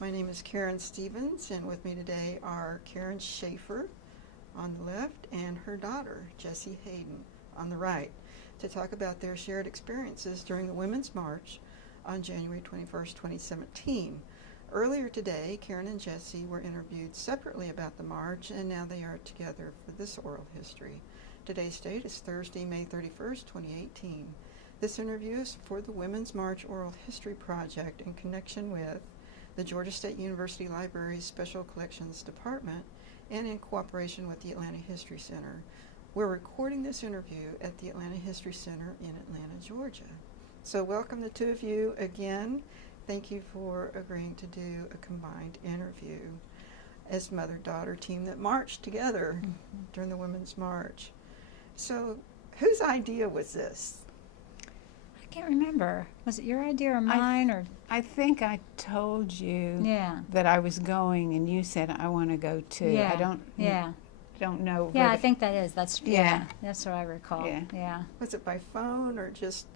My name is Karen Stevens, and with me today are Karen Schaefer on the left and her daughter, Jessie Hayden, on the right, to talk about their shared experiences during the Women's March on January 21st, 2017. Earlier today, Karen and Jessie were interviewed separately about the march, and now they are together for this oral history. Today's date is Thursday, May 31st, 2018. This interview is for the Women's March Oral History Project in connection with the Georgia State University Library's Special Collections Department and in cooperation with the Atlanta History Center. We're recording this interview at the Atlanta History Center in Atlanta, Georgia. So welcome the two of you again. Thank you for agreeing to do a combined interview as mother-daughter team that marched together during the Women's March. So whose idea was this? I can't remember. Was it your idea or mine? I think I told you Yeah. that I was going, and you said I want to go too. Yeah. I don't know. Yeah, I whether- think that is. That's Yeah. That's what I recall. Yeah. Yeah. Was it by phone or just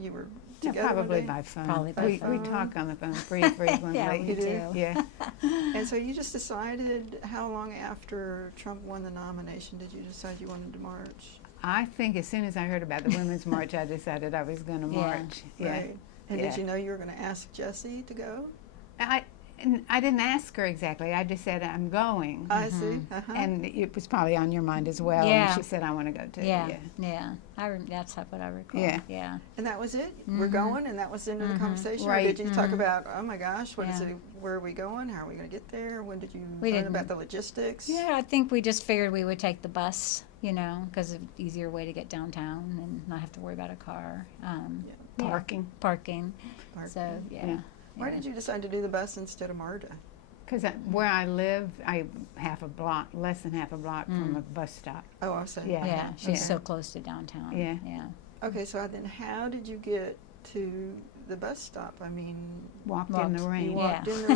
you were No, together? one probably day? by phone. Probably by we phone. talk on the phone pretty frequently. Yeah, we You do? do. Yeah. And so you just decided, how long after Trump won the nomination did you decide you wanted to march? I think as soon as I heard about the Women's March, I decided I was going to Yeah. march. Yeah. Right. And Yeah. did you know you were going to ask Jessie to go? I didn't ask her exactly. I just said I'm going. I see. Uh-huh. And it was probably on your mind as well. Yeah. And she said I want to go too. Yeah. Yeah. That's what I recall. Yeah. Yeah. And that was it? We're going, and that was the end of the conversation? Right. Or did you talk about, oh my gosh, what is Yeah. it? Where are we going? How are we going to get there? When did you We learn didn't. about the logistics? Yeah, I think we just figured we would take the bus, because of easier way to get downtown and not have to worry about a car. Yeah. Parking. Parking. Parking. So, yeah. Yeah. Why did you decide to do the bus instead of MARTA? Because where I live, less than half a block from a bus stop. Oh, I see. Yeah. Yeah, she's Yeah. so close to downtown. Yeah. Yeah. Okay, so then how did you get to the bus stop? I mean, Walked in the you rain. walked Yeah. in the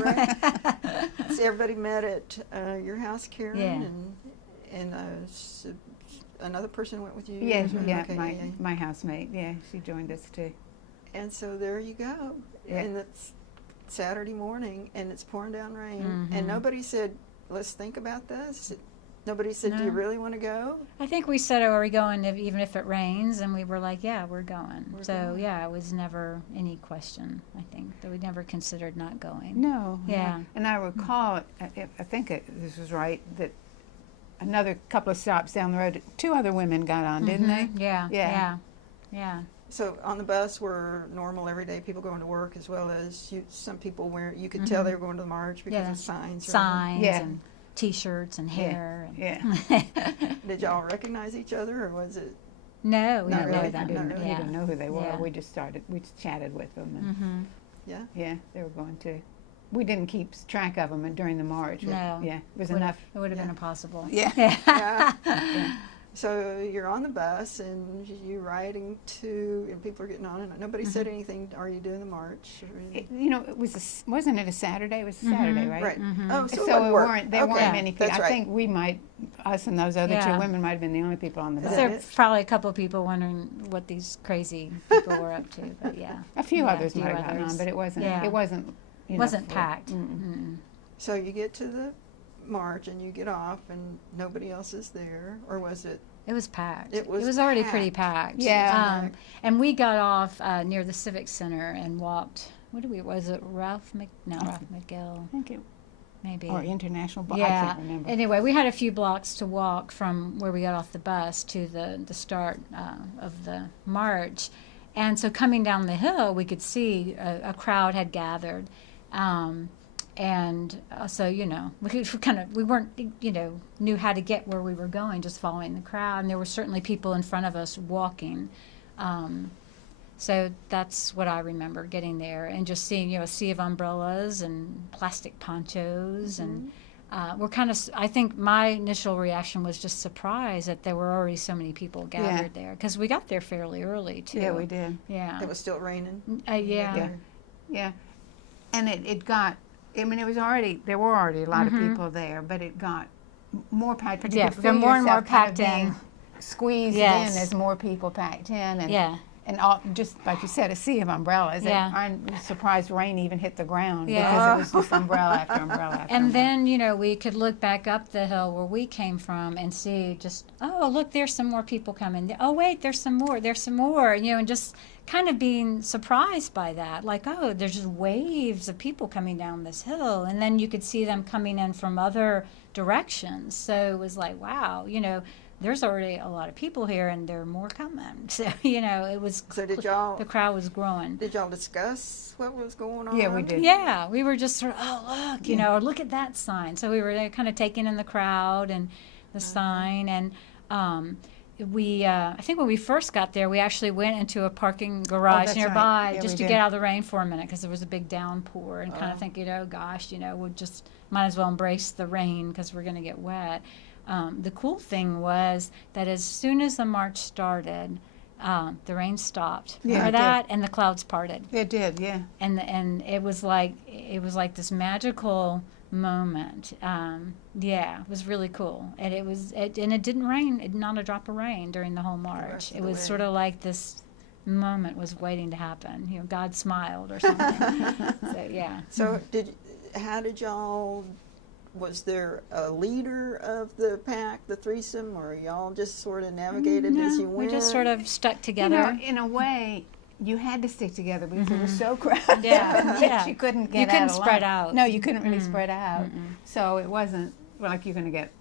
rain. So everybody met at your house, Karen, Yeah. and another person went with you? Yes, yeah, Okay, my housemate. Yeah, she joined us too. And so there you go. Yeah. And it's Saturday morning, and it's pouring down rain, and Mhm. nobody said, let's think about this. Nobody said, do you No. really want to go? I think we said, are we going even if it rains? And we were like, yeah, we're going. We're So, going. yeah, it was never any question, I think, that we never considered not going. No. Yeah. And I recall, I think this was right, that another couple of stops down the road, two other women got on, didn't they? Yeah, Yeah. yeah, yeah. So on the bus were normal, everyday people going to work, as well as some people where you could tell they were going to the march because Yeah. of signs. Signs Yeah. and T-shirts and hair. Yeah. Did y'all recognize each other, or was it? No, we Not didn't really. know I them. didn't, Not we really. didn't know who they were. Yeah. We just chatted with them. And Mm-hmm. Yeah. yeah, they were going to. We didn't keep track of them during the march. No. Yeah, it was Would- enough. It would have Yeah. been impossible. Yeah. Yeah. So you're on the bus, and you're riding to, and people are getting on, and nobody said anything. Are you doing the march? It was wasn't it a Saturday? It was a Saturday, right? Right. Mhm. Oh, so, So it wasn't work. there Okay. weren't many people. That's I right. think us and those other Yeah. two women might have been the only people on the Is bus. that There's it? probably a couple of people wondering what these crazy people were up to, but yeah. A few Yeah, others few might have gotten others. on, but it wasn't. Yeah. It wasn't. It wasn't full. packed. Mm-mm. Mm-mm. So you get to the march, and you get off, and nobody else is there, or was it? It was packed. It was already pretty packed. Yeah. And we got off near the Civic Center and walked. Was it Ralph McGill? I think it Maybe. or International. I Yeah. can't remember. Anyway, we had a few blocks to walk from where we got off the bus to the start of the march. And so coming down the hill, we could see a crowd had gathered. And so, we weren't, knew how to get where we were going, just following the crowd. And there were certainly people in front of us walking. So that's what I remember getting there and just seeing, a sea of umbrellas and plastic ponchos. And we're I think my initial reaction was just surprise that there were already so many people gathered there. Because we got there fairly early, too. Yeah, we did. Yeah. It was still raining. Yeah. Yeah, and it got. I mean, there were already a lot of people there, but it got more packed. But you Yeah, could got feel more and more yourself kind of packed in. being squeezed Yes. in as more people packed in. And Yeah. and all, just like you said, a sea of umbrellas. Yeah. And I'm surprised rain even hit the ground Yeah. because it was just umbrella after umbrella after And umbrella. then, you know, we could look back up the hill where we came from and see just, oh, look, there's some more people coming. Oh, wait, there's some more, you know, and just kind of being surprised by that. Like, oh, there's just waves of people coming down this hill. And then you could see them coming in from other directions. So it was like, wow, you know, there's already a lot of people here and there are more coming. So, you know, it was, So did y'all the crowd was growing. did y'all discuss what was going on? Yeah, we did. Yeah, we were just sort of, oh, look, you know, or look at that sign. So we were kind of taking in the crowd and the sign. And I think when we first got there, we actually went into a parking garage that's nearby right. Yeah, just we to did. get out of the rain for a minute because there was a big downpour and kind of thinking, oh, gosh, you know, we'll just might as well embrace the rain because we're going to get wet. The cool thing was that as soon as the march started, the rain stopped. Yeah, Remember it did. that? And the clouds parted. It did, yeah. And it was like this magical moment. Yeah, it was really cool. And it didn't rain, not a drop of rain during the whole march. rest of It the was way. sort of like this moment was waiting to happen. You know, God smiled or something. So yeah. So how did y'all? Was there a leader of the pack, the threesome, or y'all just sort of navigated as you We went? just sort of stuck You together. know, in a way, you had to stick together because it was so crowded Mm-hmm. Yeah, that yeah. you couldn't get You couldn't out spread alive. out. No, you couldn't really spread out. So it wasn't like you're going to get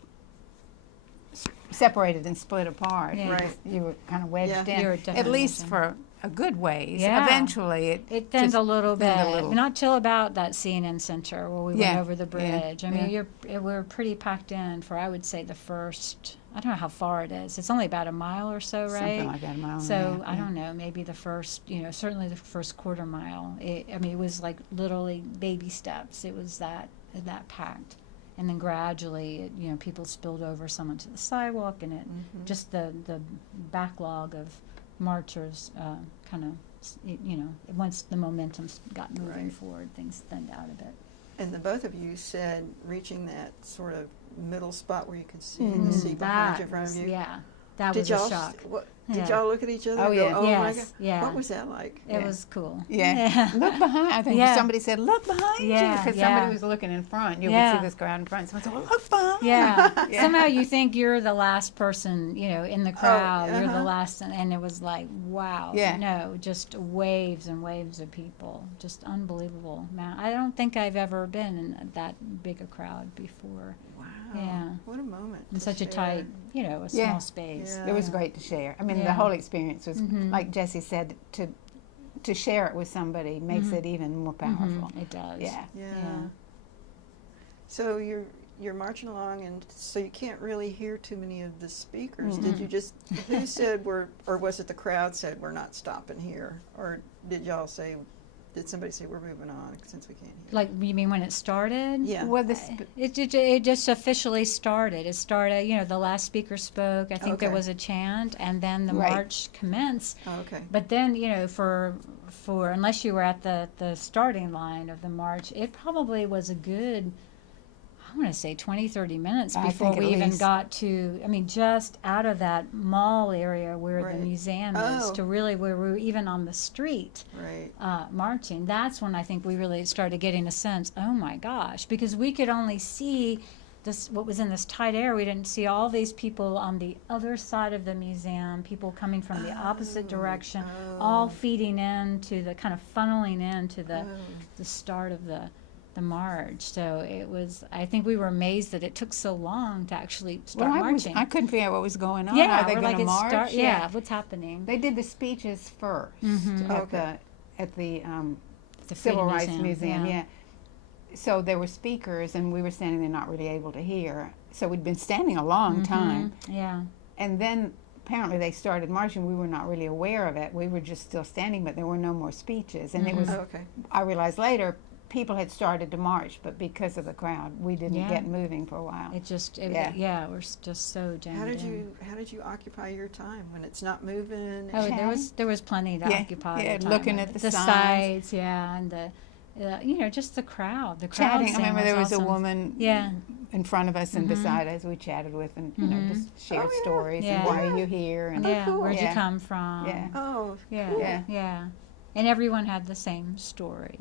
separated and split apart. Yeah. Right. You were kind of wedged Yeah. in, You were at definitely least wedged in. for a good ways. Yeah. Eventually, It thins just a little bit, thinned a little. not till about that CNN Center where we went Yeah, over the yeah, bridge. I mean, we were pretty packed in for, I would say, the first. I don't know how far it is. It's only about a mile or so, right? Something like that, a mile and a So half, I yeah. don't know, maybe the first, you know, certainly the first quarter mile. I mean, it was like literally baby steps. It was that packed, and then gradually, you know, people spilled over some onto the sidewalk, and it just the backlog of marchers kind of, you know, once the momentum got moving Right. forward, things thinned out a bit. And the both of you said reaching that sort of middle spot where you could see the sea behind you in front of you. Yeah, that Did was a y'all shock. did Yeah. y'all look at each other? Oh, and yeah. Go, oh my Yes, God. yeah. What was that like? It Yeah. was cool. Yeah. Look behind. I think Yeah. somebody said, look behind you. Yeah, Because yeah. somebody was looking in front. You Yeah. would see this crowd in front. Someone said, well, look behind. Yeah. Yeah. Somehow you think you're the last person, you know, in the crowd. You're the uh-huh. last, and it was like, wow. Yeah. No, just waves and waves of people. Just unbelievable. Man, I don't think I've ever been in that big a crowd before. Wow. Yeah. What a moment. In to such a share. tight, you know, a Yeah. small space. Yeah. It was great to share. I mean, the Yeah. whole experience was, Mhm. like Jessie said, to share it with somebody makes it even more powerful. It does. Yeah. Yeah. Yeah. So you're marching along, and so you can't really hear too many of the speakers. Did you just who said or was it the crowd said we're not stopping here, or did y'all say? Did somebody say we're moving on since we can't hear? Like, you mean when it started? Yeah. Well, It just officially started. It started, you know, the last speaker spoke. I think there Okay. was a chant, and then the Right. march commenced. Oh, okay. But then, you know, for unless you were at the starting line of the march, it probably was a good, I want to say 20, 30 minutes I before think at we even least. got to, I mean, just out of that mall area where Right. the museum Oh. is to really where we were even on the street Right. marching. That's when I think we really started getting a sense, oh my gosh, because we could only see this, what was in this tight area. We didn't see all these people on the other side of the museum, people coming from the opposite direction, all feeding into the kind of funneling into the start of the march. So it was, I think we were amazed that it took so long to actually start marching. I couldn't figure out what was going on. Yeah, Are they we're going like to it's march? yeah, what's happening? They did the speeches first Okay. at the The Civil Freedom Rights Museum. yeah. Yeah. So there were speakers, and we were standing there not really able to hear. So we'd been standing a long time, Yeah. and then apparently they started marching. We were not really aware of it. We were just still standing, but there were no more speeches. And it was, Oh, okay. I realized later, people had started to march, but because of the crowd, we didn't Yeah. get moving for a while. It just, Yeah. we're just so jammed How did in. you occupy your time when it's not moving? Oh, Chatting? there was plenty to Yeah, occupy yeah, the time. looking at the signs. sites, yeah, and just the crowd. The crowd Chatting. I scene remember there was awesome. a woman Yeah. in front of us and Mhm. beside us we chatted with, and just shared Oh, yeah. stories Yeah. and why are you here, and Yeah, cool. where'd you Yeah. come from? Yeah. Oh, Yeah, cool. Yeah. yeah. And everyone had the same story,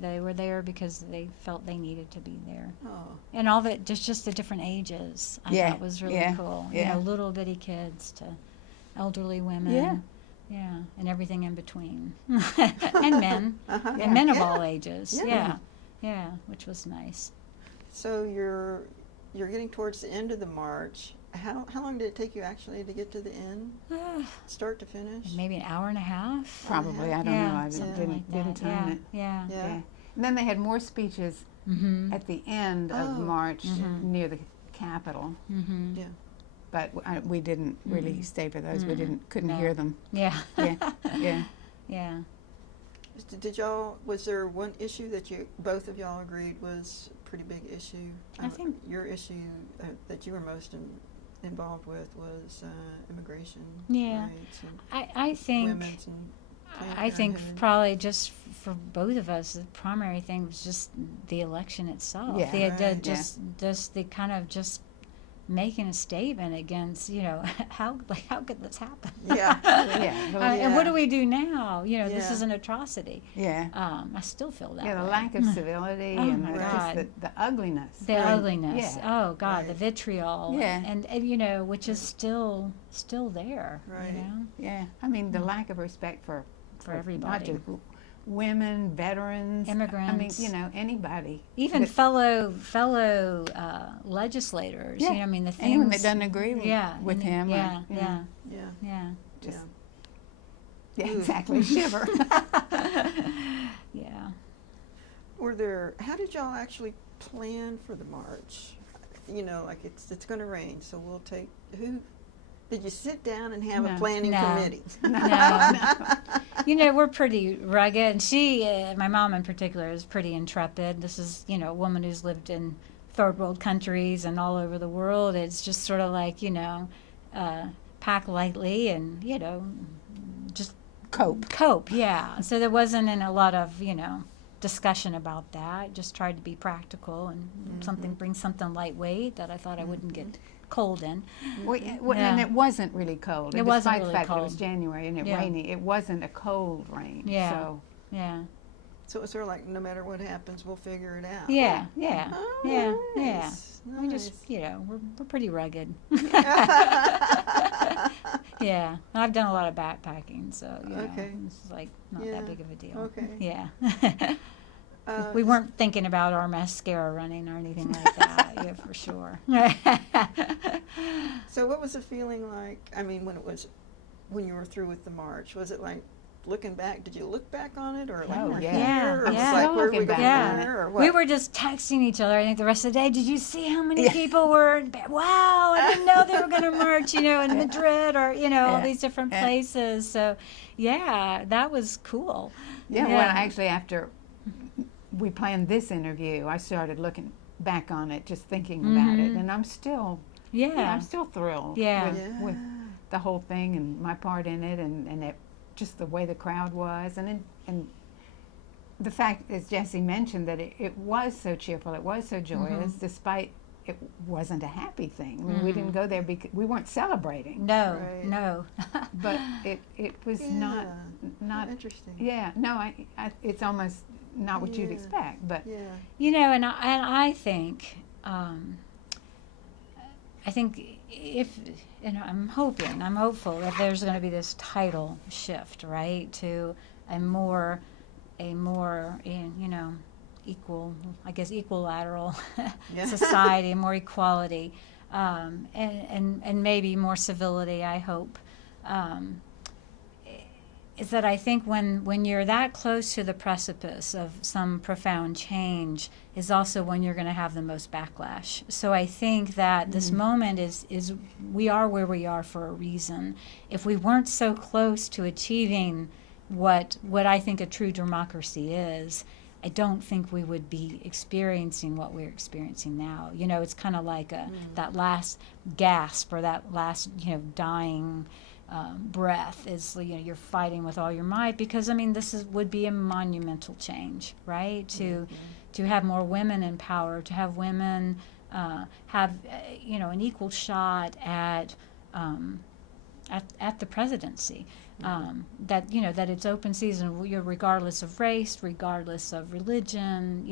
They were there because they felt they needed to be there. Oh, And all the, just the different ages, I Yeah, thought was really yeah, cool. yeah. Little bitty kids to elderly women. Yeah. Yeah, and everything in between. And men. uh-huh. And men of Yeah. all ages. Yeah. Yeah. Yeah, which was nice. So you're getting towards the end of the march. How long did it take you actually to get to the end, start to finish? Maybe an hour and a half. probably, I don't yeah, know, I something like didn't that. time Yeah, it. yeah. Yeah. Yeah. And then they had more speeches Mm-hmm. at the end of Oh. March Mhm. near the Capitol, Mm-hmm. Yeah. but we didn't really Mm-mm. stay for those. We Mm-mm. couldn't No. hear them. Yeah. Yeah, yeah. Yeah. Did y'all? Was there one issue that both of y'all agreed was a pretty big issue? I think- your issue that you were most involved with was immigration Yeah. rights and I think women's and Planned I think Parenthood. probably just for both of us, the primary thing was just the election itself. Yeah. The Right. just the kind of just making a statement against, how could this happen? Yeah. Yeah, those- And what Yeah. do we do now? This Yeah. is an atrocity. yeah. I still feel that Yeah, the way. lack of civility Oh and my just God. the ugliness. The And- ugliness. Yeah. Oh God, the Right. vitriol. Yeah. And which is still there. Right. Yeah, I mean the lack of respect for not everybody. just women, veterans, Immigrants. I mean, anybody. Even that- fellow legislators. Yeah. I mean the things. Anyone that doesn't agree with, Yeah. with him. Yeah. or, Yeah. Yeah. Yeah. Just, Yeah. yeah, Ooh. exactly. Shiver. Yeah. How did y'all actually plan for the march? Like it's going to rain, so we'll take did you sit down and have a No. planning No. committee? No. We're pretty rugged, and she, my mom in particular, is pretty intrepid. This is, a woman who's lived in third world countries and all over the world. It's just sort of like, pack lightly and, just Cope. yeah. So there wasn't a lot of, discussion about that. Just tried to be practical and bring something lightweight that I thought I wouldn't get cold in. Well, Yeah. And it wasn't really cold. It wasn't Despite really the fact that it was cold. January and it Yeah. rainy, it wasn't a cold rain. Yeah. So Yeah. So it's sort of like no matter what happens, we'll figure it out. Yeah. Yeah. Oh, Yeah. Yeah. nice, We just, nice. we're pretty rugged. Yeah, I've done a lot of backpacking, so Okay. it's like not Yeah, that big of a deal. okay. Yeah, is- we weren't thinking about our mascara running or anything like that. Yeah, for sure. So what was the feeling like? I mean, when you were through with the march, was it like looking back? Did you look back on it, or like Oh, we're yeah. here, or Yeah, was yeah. like where do we Looking go back on from it. here, or what? We were just texting each other. I think the rest of the day. Did you see how many Yeah. people were? Wow, I didn't know they were going to march. In Madrid or all Yeah. these different Yeah. places. So, yeah, that was cool. yeah, Yeah. well, actually, after we planned this interview, I started looking back on it, just thinking about it, Mhm. and I'm still Yeah. I'm still thrilled Yeah. with the whole thing and my part in it, and it, just the way the crowd was, and the fact, as Jessie mentioned, that it was so cheerful, it was so joyous, despite it wasn't a happy thing. I mean, we didn't go there because we weren't celebrating, No, Right. no. but it was not Not interesting. yeah, no, I it's almost not what you'd Yeah. expect, but Yeah. And I think, I'm hopeful that there's going to be this tidal shift, right, to a more, equilateral Yeah. society, more equality, and maybe more civility, I hope. Is that I think when you're that close to the precipice of some profound change is also when you're going to have the most backlash. So I think that this moment is we are where we are for a reason. If we weren't so close to achieving what I think a true democracy is, I don't think we would be experiencing what we're experiencing now. It's kind of like that last gasp or that last dying breath is, you're fighting with all your might, because I mean would be a monumental change, right? To have more women in power, to have women have an equal shot at the presidency. That that it's open season, regardless of race, regardless of religion,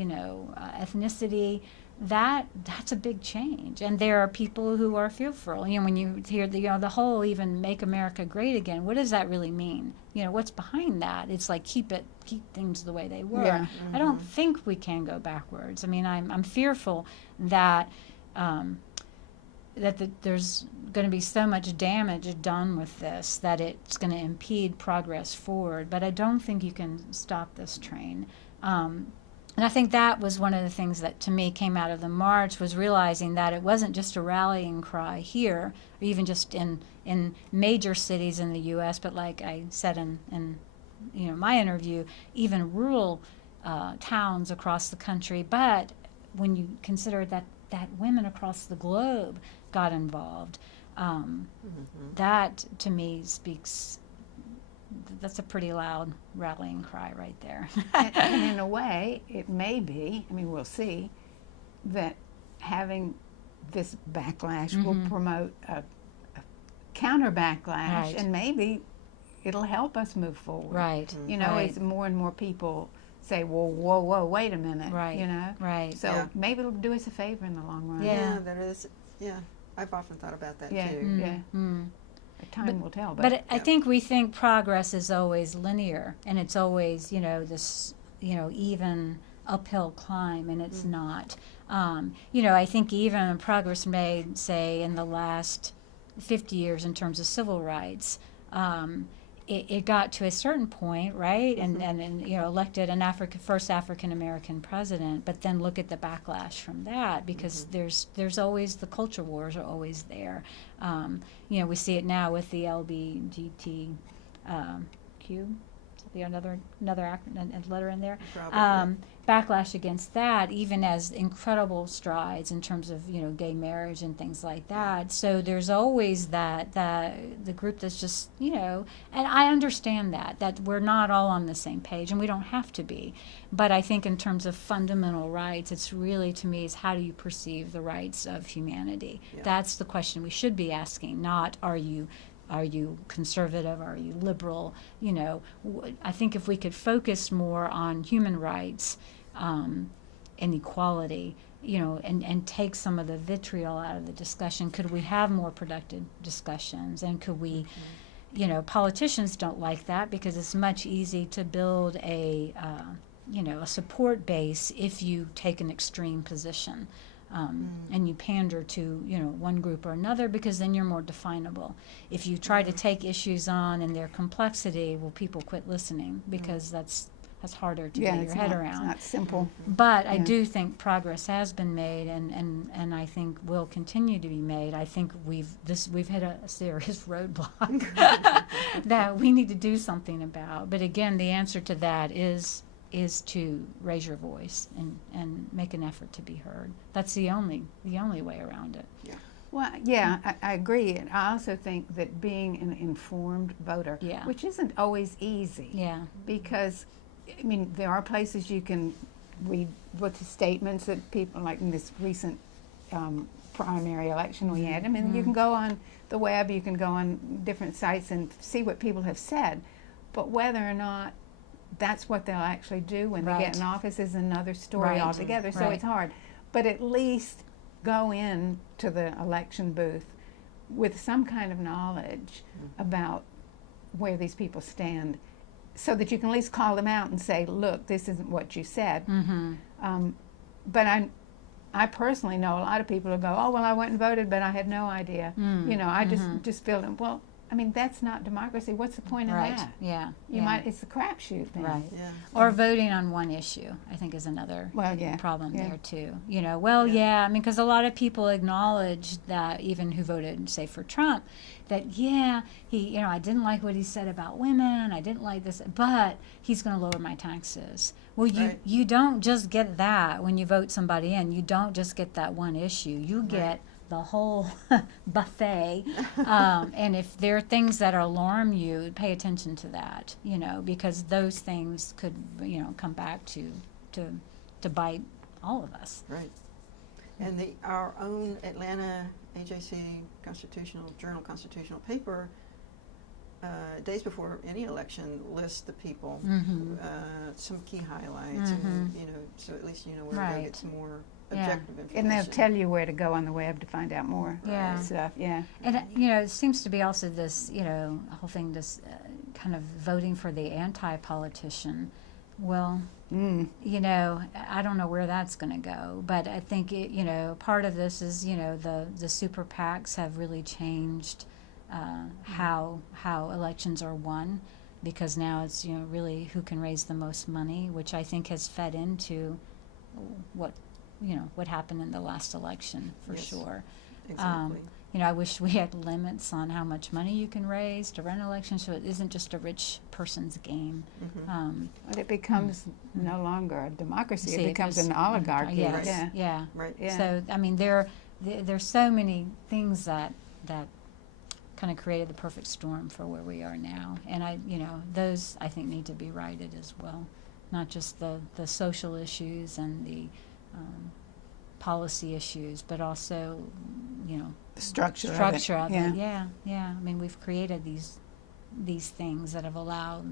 ethnicity. That's a big change, and there are people who are fearful. When you hear the whole even "Make America Great Again," what does that really mean? What's behind that? It's like keep things the way they were. Yeah. I don't think we can go backwards. I mean, I'm fearful that there's going to be so much damage done with this that it's going to impede progress forward. But I don't think you can stop this train. And I think that was one of the things that, to me, came out of the march, was realizing that it wasn't just a rallying cry here, or even just in major cities in the U.S., but like I said in my interview, even rural towns across the country. But when you consider that women across the globe got involved, that, to me, speaks... That's a pretty loud rallying cry right there. and in a way, it may be, I mean, we'll see, that having this backlash will promote a counter backlash, Right. and maybe it'll help us move forward. Right. Right. As more and more people say, well, whoa, wait a minute. Right. Right. So Yeah. maybe it'll do us a favor in the long run. Yeah. that is. Yeah, I've often thought about that Yeah. too. Yeah. Time will tell. But I think we think progress is always linear, and it's always, this, even uphill climb, and it's not. I think even progress made, say, in the last 50 years in terms of civil rights, it got to a certain point, right? And elected an first African American president. But then look at the backlash from that, because there's always, the culture wars are always there. We see it now with the LBGTQ. Another letter in there. Probably. Backlash against that, even as incredible strides in terms of gay marriage and things like that. So there's always the group that's just and I understand that we're not all on the same page, and we don't have to be. But I think in terms of fundamental rights, it's really, to me, is how do you perceive the rights of humanity? Yeah. That's the question we should be asking, not are you conservative? Are you liberal? I think if we could focus more on human rights and equality, and take some of the vitriol out of the discussion, could we have more productive discussions? And could we, politicians don't like that, because it's much easier to build a support base if you take an extreme position. And you pander to one group or another, because then you're more definable. If you try to take issues on in their complexity, well, people quit listening, because that's harder to get your head around. It's not simple. But I do think progress has been made, and I think will continue to be made. I think we've hit a serious roadblock that we need to do something about. But again, the answer to that is to raise your voice and make an effort to be heard. That's the only way around it. Yeah. Well, yeah, I agree. And I also think that being an informed voter, Yeah. which isn't always easy, Yeah. because, I mean, there are places you can read what the statements that people, like in this recent primary election we had. I mean, you can go on the web, you can go on different sites and see what people have said. But whether or not that's what they'll actually do when they Right. get in office is another story Right. altogether. So Right. it's hard. But at least go in to the election booth with some kind of knowledge about where these people stand, so that you can at least call them out and say, look, this isn't what you said. But I personally know a lot of people who go, oh, well, I went and voted, but I had no idea. I just feel, well, I mean, that's not democracy. What's the point of Right. that? Yeah. You might, it's a crapshoot thing. Right. Yeah. Or voting on one issue, I think, is another Well, yeah. problem Yeah. there too. I mean, because a lot of people acknowledge that, even who voted, say, for Trump, that he, I didn't like what he said about women. I didn't like this, but he's going to lower my taxes. Well, Right. you don't just get that when you vote somebody in. You don't just get that one issue. You get the whole buffet. And if there are things that alarm you, pay attention to that, because those things could, come back to bite all of us. Right. And our own Atlanta AJC constitutional paper, days before any election, lists the people, some key highlights, and so at least you know where to go get some more objective information. And they'll tell you where to go on the web to find out more stuff. Yeah. And it seems to be also this, whole thing, this kind of voting for the anti-politician. Well, I don't know where that's going to go, but I think part of this is the super PACs have really changed how elections are won, because now it's really who can raise the most money, which I think has fed into what happened in the last election for sure. Exactly. I wish we had limits on how much money you can raise to run elections, so it isn't just a rich person's game. But it becomes no longer a democracy; it becomes an oligarchy. Yes. Yeah. Right. Yeah. So I mean, there's so many things that kind of created the perfect storm for where we are now, and those I think need to be righted as well, not just the social issues and the policy issues, but also The structure of it. Yeah. I mean, we've created these things that have allowed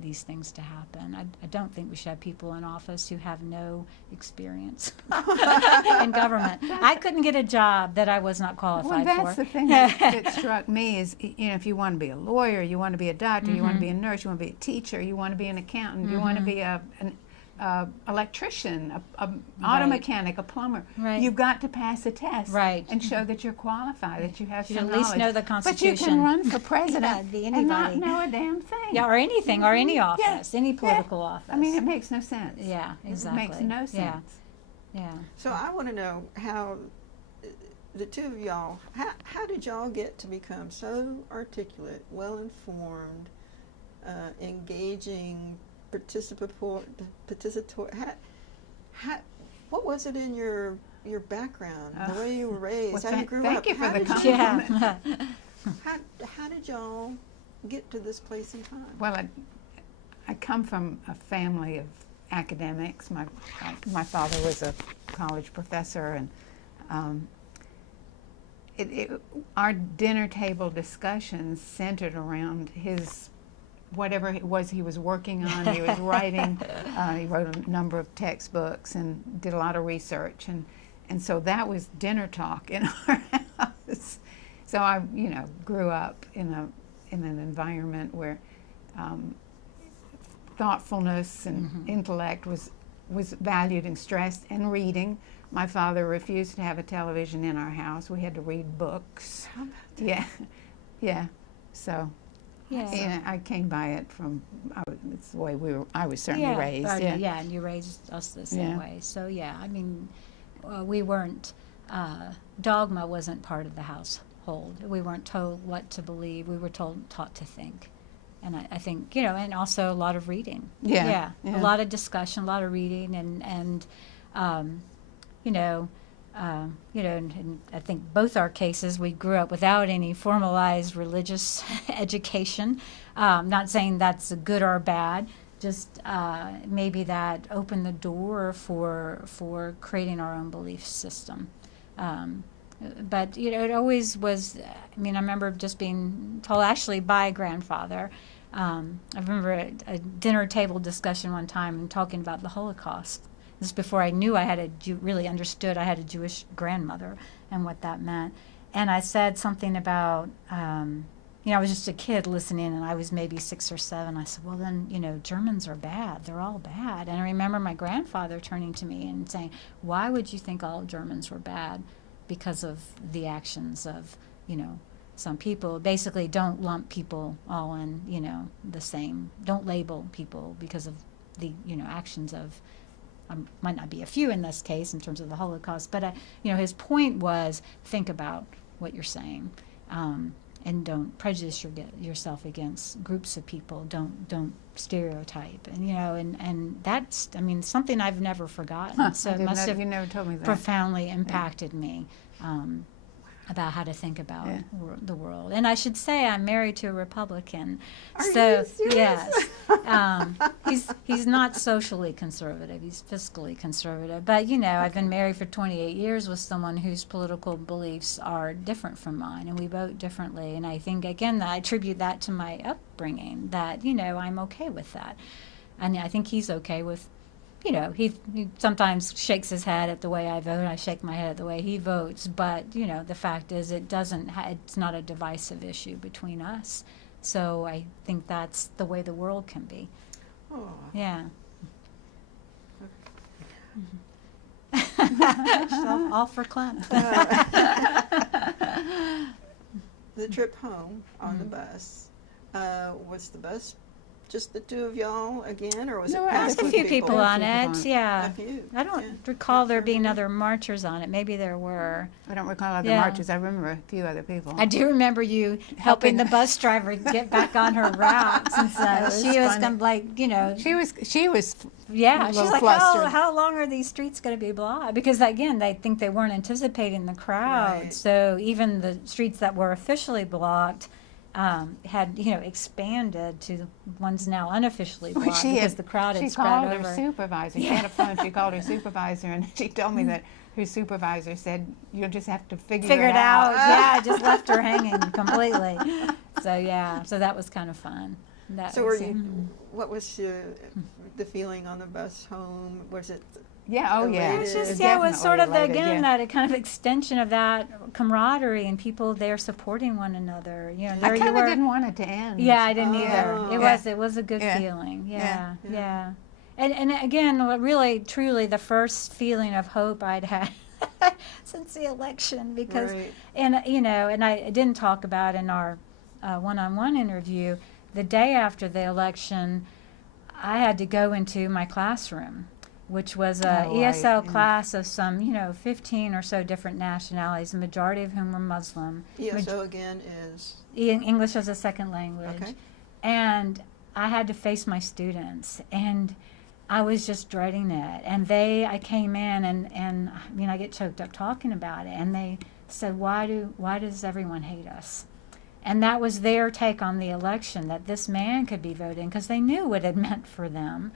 these things to happen. I don't think we should have people in office who have no experience in government. I couldn't get a job that I was not qualified for. Well, that's the thing that struck me is, if you want to be a lawyer, you want to be a doctor, you want to be a nurse, you want to be a teacher, you want to be an accountant, you want to be an electrician, a auto mechanic, a plumber. Right. You've got to pass a test and show that you're qualified, that you have some knowledge. At least know the Constitution. But you can run for president and not know a damn thing. Yeah, or anything, or any office, any political office. I mean, it makes no sense. Yeah, exactly. It makes no sense. Yeah. So I want to know how the two of y'all, how did y'all get to become so articulate, well-informed, engaging, participatory? What was it in your background, the way you were raised, how you grew up? Thank you for the compliment. How did y'all get to this place in time? Well, I come from a family of academics. My father was a college professor, and our dinner table discussions centered around his whatever it was he was working on. He was writing. He wrote a number of textbooks and did a lot of research, and so that was dinner talk in our house. So I, grew up in an environment where thoughtfulness and intellect was valued and stressed, and reading. My father refused to have a television in our house. We had to read books. How about that? Yeah. So. Yeah, I came by it from. It's the way I was certainly raised. And you raised us the same way. So I mean, we weren't. Dogma wasn't part of the household. We weren't told what to believe. We were taught to think, and I think and also a lot of reading. A lot of discussion, a lot of reading, and and I think both our cases, we grew up without any formalized religious education. Not saying that's good or bad, just maybe that opened the door for creating our own belief system. But it always was. I mean, I remember just being told, actually by a grandfather. I remember a dinner table discussion one time and talking about the Holocaust. This is before I knew really understood I had a Jewish grandmother and what that meant. And I said something about, I was just a kid listening, and I was maybe 6 or 7. I said, well, then, Germans are bad. They're all bad. And I remember my grandfather turning to me and saying, why would you think all Germans were bad? Because of the actions of, some people. Basically, don't lump people all in, the same. Don't label people because of the, actions of, might not be a few in this case in terms of the Holocaust, but his point was, think about what you're saying, and don't prejudice yourself against groups of people. Don't stereotype, and that's something I've never forgotten. So it must have you never told me that. Profoundly impacted me. about how to think about Yeah. the world. And I should say I'm married to a Republican. Are So you serious? yes, he's not socially conservative. He's fiscally conservative. But I've been married for 28 years with someone whose political beliefs are different from mine, and we vote differently. And I think again that I attribute that to my upbringing. That I'm okay with that, and I think he's okay with. He sometimes shakes his head at the way I vote. I shake my head at the way he votes. But, the fact is it's not a divisive issue between us. So I think that's the way the world can be. Oh. Yeah. Okay. all for Clem. The trip home on the bus, was the bus just the two of y'all again, or was No, it packed There's a with few people on people it, on it. yeah. A few. I don't Yeah. recall there being Mhm. other marchers on it. Maybe there were. I don't recall other Yeah. marches. I remember a few other people. I do remember you helping the bus driver get back on her route, since was she was funny. kind of like, She was yeah, a she's little like, flustered. how long are these streets going to be blocked? Because again, they think they weren't anticipating the crowd, Right. so even the streets that were officially blocked had expanded to the ones now unofficially Well, blocked because the crowd she had spread called over. her supervisor. She had a phone. She called her supervisor, and she told me that her supervisor said, "You'll just have to figure It out. out." Yeah, just left her hanging completely. So that was kind of fun. So what was the feeling on the bus home? Was it Yeah. Oh, yeah. It It's is just it was sort of Definitely related, that kind of extension of that camaraderie and people there supporting one another. I There you kind of were. didn't want it to end. Yeah, I didn't Oh. either. Yeah. It was a good Yeah. feeling. Yeah. Yeah. And again, what really truly the first feeling of hope I'd had since the election, because right? and I didn't talk about in our one-on-one interview, the day after the election, I had to go into my classroom, which was a Oh, right. ESL Yeah. class of some 15 or so different nationalities, the majority of whom were Muslim. ESO again is English as a second language. okay. And I had to face my students, and I was just dreading it. And I came in, and I get choked up talking about it. And they said, why does everyone hate us? And that was their take on the election, that this man could be voting, because they knew what it meant for them.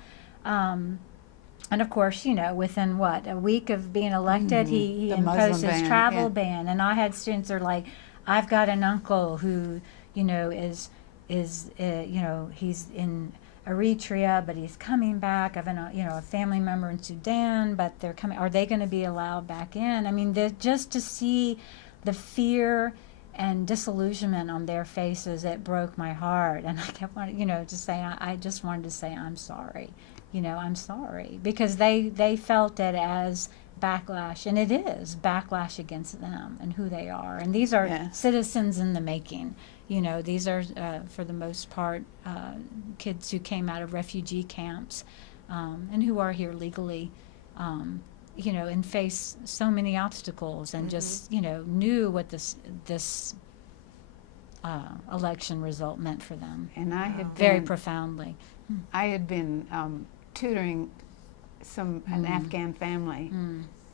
And of course, within a week of being elected, he The imposed Muslim his ban, travel yeah. ban. And I had students that are like, I've got an uncle who, is he's in Eritrea, but he's coming back. I've a family member in Sudan, but they're coming. Are they going to be allowed back in? I mean, just to see the fear and disillusionment on their faces, it broke my heart. And I kept wanting, just saying, I just wanted to say, I'm sorry. I'm sorry, because they felt it as backlash, and it is backlash against them and who they are. And these are Yes. citizens in the making. These are, for the most part, kids who came out of refugee camps and who are here legally, and face so many obstacles, and just, knew what this election result meant for them And I had very been, profoundly. I had been tutoring an Afghan family,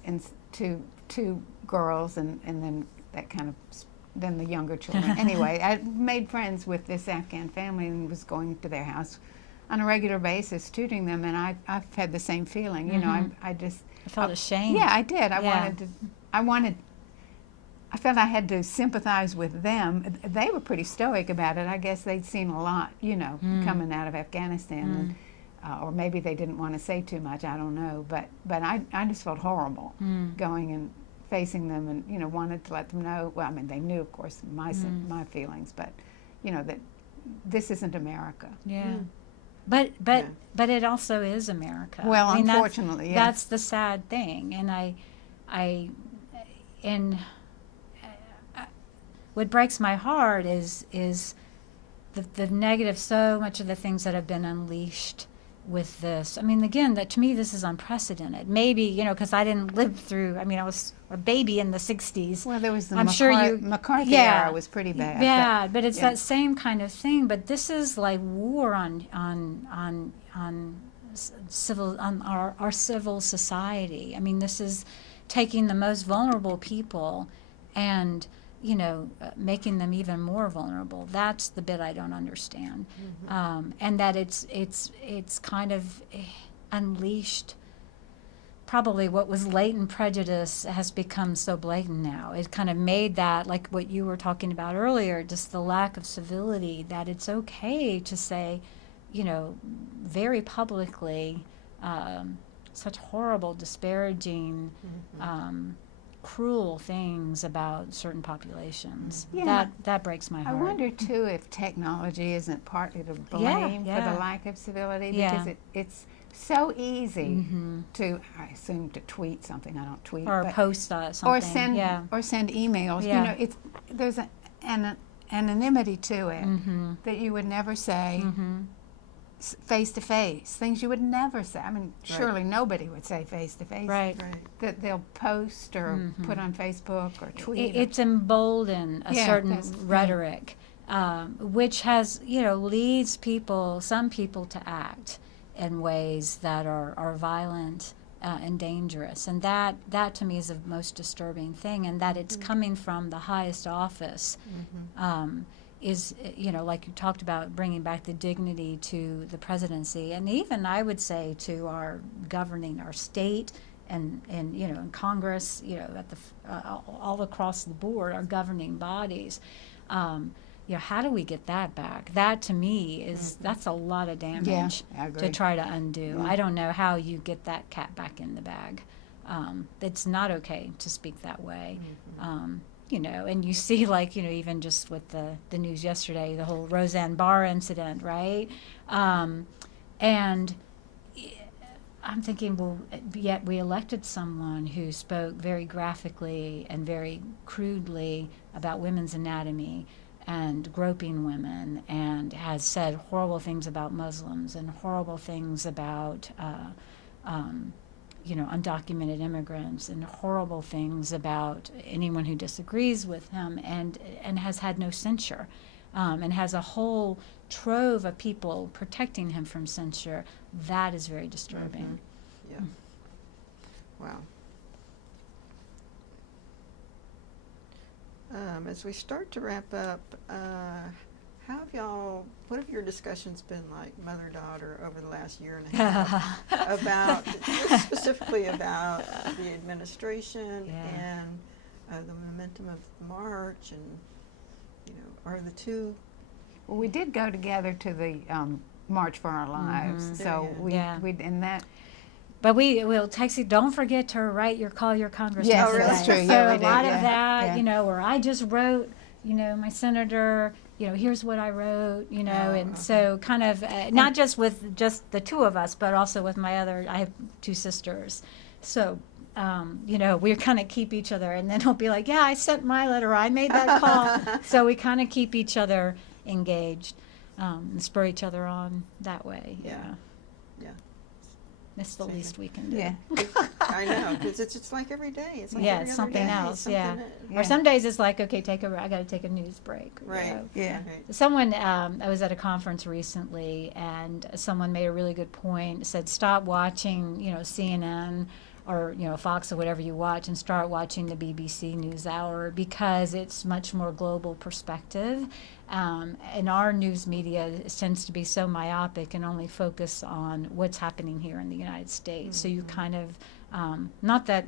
and two girls, and then that kind of then the younger children. Anyway, I made friends with this Afghan family and was going to their house on a regular basis, tutoring them, and I've had the same feeling. I just I felt ashamed. yeah, I did. Yeah. I felt I had to sympathize with them. They were pretty stoic about it. I guess they'd seen a lot, coming out of Afghanistan, and, or maybe they didn't want to say too much. I don't know, but I just felt horrible going and facing them, and wanted to let them know. Well, I mean, they knew, of course, my feelings, but that this isn't America. Yeah. Mm. But Yeah. but it also is America. Well, I mean, unfortunately, yes. that's the sad thing. And what breaks my heart is the negative. So much of the things that have been unleashed with this. I mean, again, that to me this is unprecedented. Maybe because I didn't live through. I mean, I was a baby in the '60s. Well, there was the I'm sure you- McCarthy yeah. era was pretty bad. Bad, but it's yeah. that same kind of thing. But this is like war on our civil society. I mean, this is taking the most vulnerable people and making them even more vulnerable. That's the bit I don't understand. And that it's kind of unleashed. Probably what was latent prejudice has become so blatant now. It kind of made that, like what you were talking about earlier, just the lack of civility, that it's okay to say, very publicly, such horrible, disparaging, cruel things about certain populations. Yeah. That breaks my I heart. wonder too if technology isn't partly to blame for the lack of civility, because it's so easy to, I assume, to tweet something. I don't tweet, or but post something. or send emails. Yeah. There's an anonymity to it that you would never say face to face. Things you would never say. I mean, surely nobody would say face to face. Right. That they'll post or put on Facebook or tweet. It's emboldened a certain rhetoric, which has, leads some people to act in ways that are violent and dangerous. And that to me is the most disturbing thing, and that it's coming from the highest office. Is, like you talked about, bringing back the dignity to the presidency, and even I would say to our state and in Congress, at the all across the board, our governing bodies. How do we get that back? That to me that's a lot of damage to try to undo. I don't know how you get that cat back in the bag. It's not okay to speak that way. And you see, even just with the news yesterday, the whole Roseanne Barr incident, right? And I'm thinking, well, yet we elected someone who spoke very graphically and very crudely about women's anatomy and groping women, and has said horrible things about Muslims and horrible things about undocumented immigrants, and horrible things about anyone who disagrees with him, and has had no censure, and has a whole trove of people protecting him from censure. That is very disturbing. Yeah. Wow. As we start to wrap up, what have your discussions been like, mother-daughter, over the last year and a half, about, just specifically about the administration and the momentum of the march, and, are the two... Well, we did go together to the March for Our Lives, so we in that... But we'll text you, don't forget to call your congressman. Yes, that's true. So Yeah, a lot of that, yeah. Or I just wrote, my senator, here's what I wrote, and so kind of, not just with just the two of us, but also with I have two sisters. So, we kind of keep each other, and then he'll be like, I sent my letter, I made that call. So we kind of keep each other engaged, and spur each other on that way. Yeah. That's the least we can do. Yeah. I know, because it's like every day. It's like every it's other something day, else. Yeah. Yeah. Or some days it's like, okay, I got to take a news break. Right. Yeah. Right. Someone, I was at a conference recently, and someone made a really good point. Said, stop watching, CNN or Fox or whatever you watch, and start watching the BBC NewsHour, because it's much more global perspective. And our news media tends to be so myopic and only focus on what's happening here in the United States. So you kind of, not that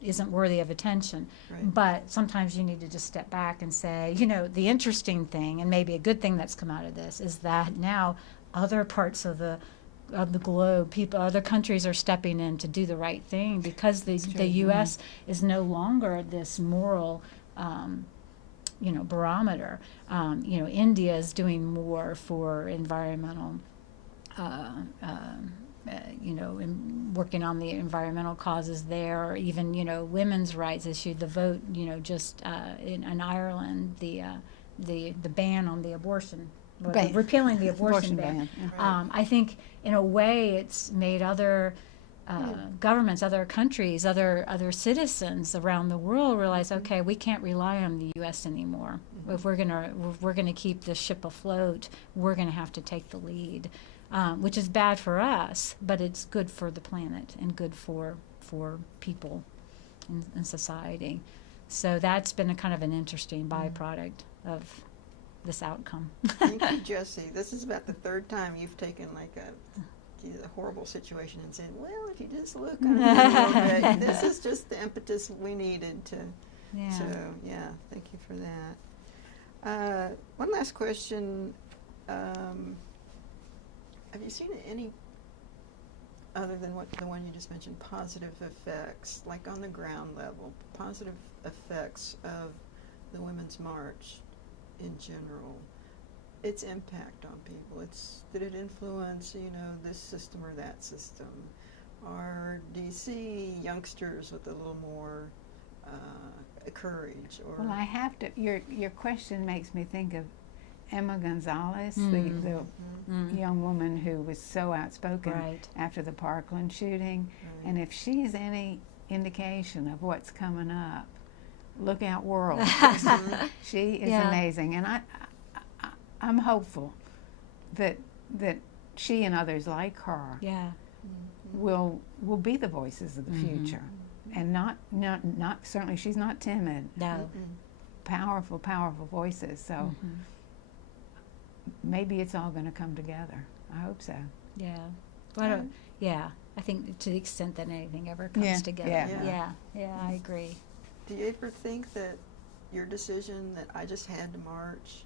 isn't worthy of attention, but sometimes you need to just step back and say, the interesting thing, and maybe a good thing that's come out of this, is that now other parts of the globe, other countries are stepping in to do the right thing, because the U.S. is no longer this moral barometer. India is doing more for environmental, working on the environmental causes there, or even, women's rights issue, the vote, just in Ireland, the ban on the abortion, repealing the abortion ban. I think in a way it's made other governments, other countries, other citizens around the world realize, okay, we can't rely on the U.S. anymore. If we're gonna keep the ship afloat, we're gonna have to take the lead, which is bad for us, but it's good for the planet and good for people in society. So that's been a kind of an interesting byproduct of this outcome. Thank you, Jessie. This is about the third time you've taken like a horrible situation and said, well, if you just look on it a little bit, this is just the impetus we needed to. Yeah. So, yeah, thank you for that. One last question. Have you seen any, other than the one you just mentioned, positive effects, like on the ground level, positive effects of the Women's March in general? Its impact on people. Did it influence, this system or that system? Or do you see youngsters with a little more courage? Or Well, I have to. Your question makes me think of Emma Gonzalez, the young woman who was so outspoken Right. after the Parkland shooting. Right. And if she's any indication of what's coming up, look out, world. She is Yeah. amazing, and I'm hopeful that she and others like her Yeah. will be the voices of the future, and not certainly she's not timid. No. Powerful voices. So maybe it's all going to come together. I hope so. Yeah. Well, yeah. I think to the extent that anything ever comes together. Yeah. Yeah, I agree. Do you ever think that your decision that I just had to march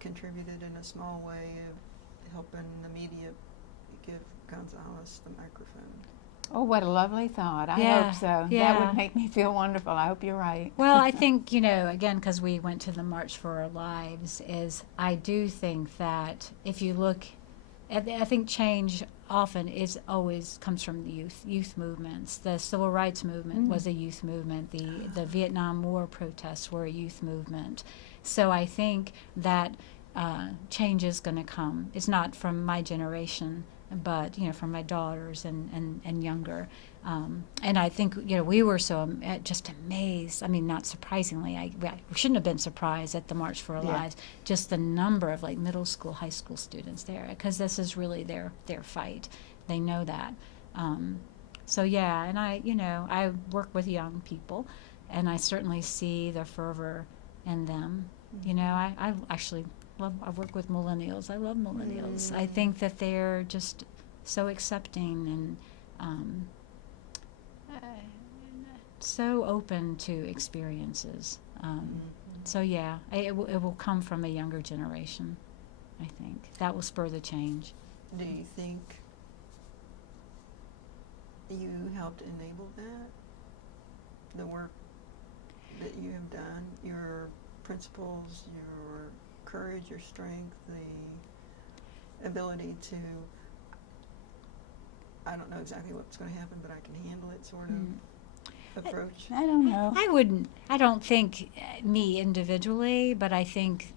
contributed in a small way of helping the media give Gonzalez the microphone? Oh, what a lovely thought. I Yeah, hope so. yeah. That would make me feel wonderful. I hope you're right. Well, I think, again, because we went to the March for Our Lives, I do think that if you look, I think change often always comes from the youth movements. The civil rights movement was a youth movement. The Vietnam War protests were a youth movement. So I think that change is going to come. It's not from my generation, but from my daughters and younger. And I think we were so just amazed. I mean, not surprisingly, we shouldn't have been surprised at the March for Our Lives. Just the number of middle school, high school students there, because this is really their fight. They know that. So yeah, and I work with young people, and I certainly see the fervor in them. I actually I work with millennials. I love millennials. I think that they're just so accepting and so open to experiences. So yeah, it will come from a younger generation. I think that will spur the change. Do you think you helped enable that? The work that you have done, your principles, your courage, your strength, the ability to, I don't know exactly what's going to happen, but I can handle it sort of approach? I don't know. I don't think me individually, but I think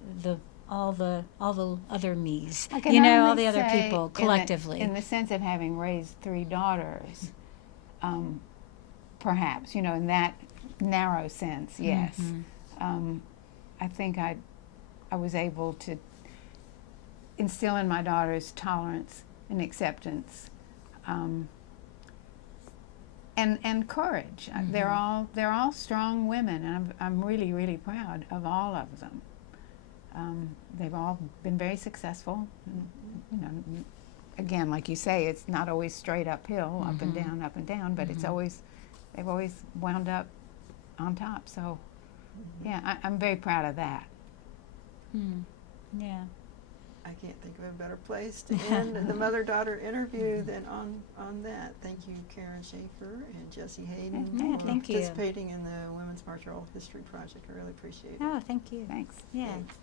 all the other me's, I can all only the other say people collectively. in the sense of having raised 3 daughters, perhaps, in that narrow sense, yes. I think I was able to instill in my daughters tolerance and acceptance, and courage. They're all strong women, and I'm really, really proud of all of them. They've all been very successful. Again, like you say, it's not always straight uphill, up and down, but they've always wound up on top. So, yeah, I'm very proud of that. Yeah. I can't think of a better place to end the mother-daughter interview than on that. Thank you, Karen Schaefer and Jessie Hayden, Yeah, for thank you. participating in the Women's March Oral History Project. I really appreciate it. Oh, thank you. Thanks. Yeah. Thanks.